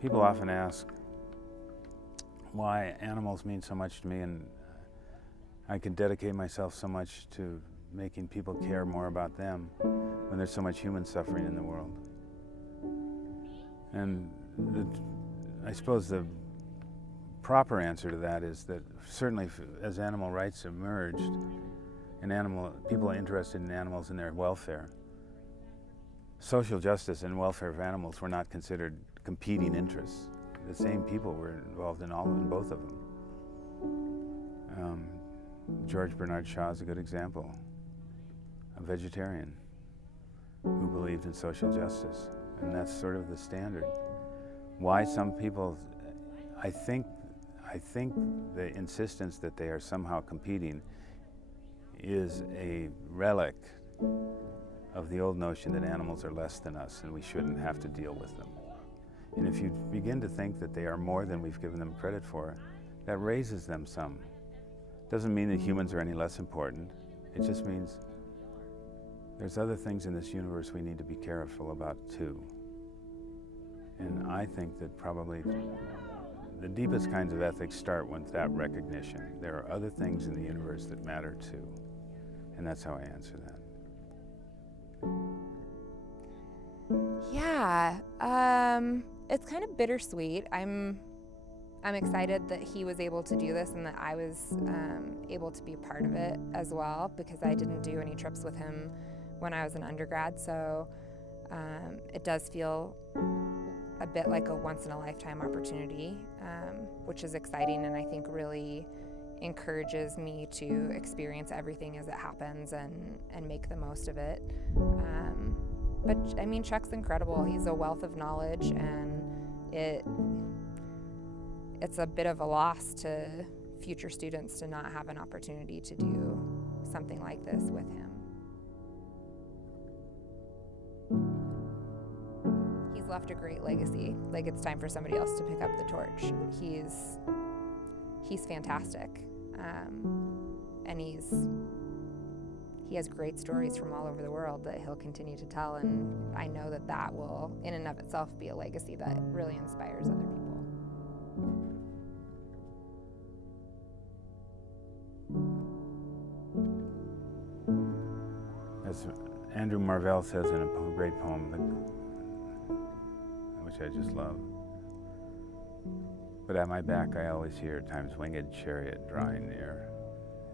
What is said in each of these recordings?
People often ask why animals mean so much to me, and I can dedicate myself so much to making people care more about them when there's so much human suffering in the world. And I suppose the proper answer to that is that certainly as animal rights emerged and people are interested in animals and their welfare, social justice and welfare of animals were not considered competing interests. The same people were involved in both of them. George Bernard Shaw is a good example, a vegetarian who believed in social justice, and that's sort of the standard. Why some people, I think the insistence that they are somehow competing is a relic of the old notion that animals are less than us and we shouldn't have to deal with them. And if you begin to think that they are more than we've given them credit for, that raises them some. Doesn't mean that humans are any less important. It just means there's other things in this universe we need to be careful about too. And I think that probably the deepest kinds of ethics start with that recognition. There are other things in the universe that matter too. And that's how I answer that. Yeah, it's kind of bittersweet. I'm excited that he was able to do this and that I was able to be part of it as well, because I didn't do any trips with him when I was an undergrad, so it does feel a bit like a once-in-a-lifetime opportunity, which is exciting and I think really encourages me to experience everything as it happens and make the most of it. But I mean, Chuck's incredible. He's a wealth of knowledge, and it's a bit of a loss to future students to not have an opportunity to do something like this with him. He's left a great legacy. Like, it's time for somebody else to pick up the torch. He's fantastic, and he has great stories from all over the world that he'll continue to tell, and I know that that will, in and of itself, be a legacy that really inspires other people. As Andrew Marvell says in a great poem, which I just love, but at my back I always hear time's winged chariot drawing near.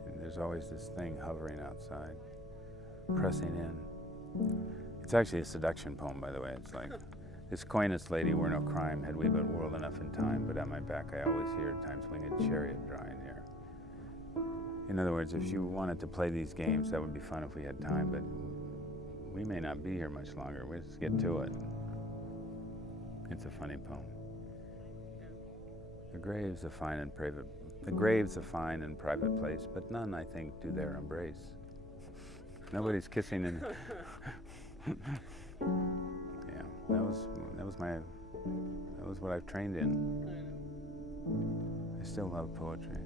And there's always this thing hovering outside, pressing in. It's actually a seduction poem, by the way. It's like, this coyness lady were no crime, had we but whirled enough in time, but at my back I always hear time's winged chariot drawing near. In other words, if you wanted to play these games, that would be fun if we had time, but we may not be here much longer. Let's get to it. It's a funny poem. The grave's a fine and private place, but none, I think, do their embrace. Nobody's kissing in. Yeah, that was what I've trained in. I still love poetry.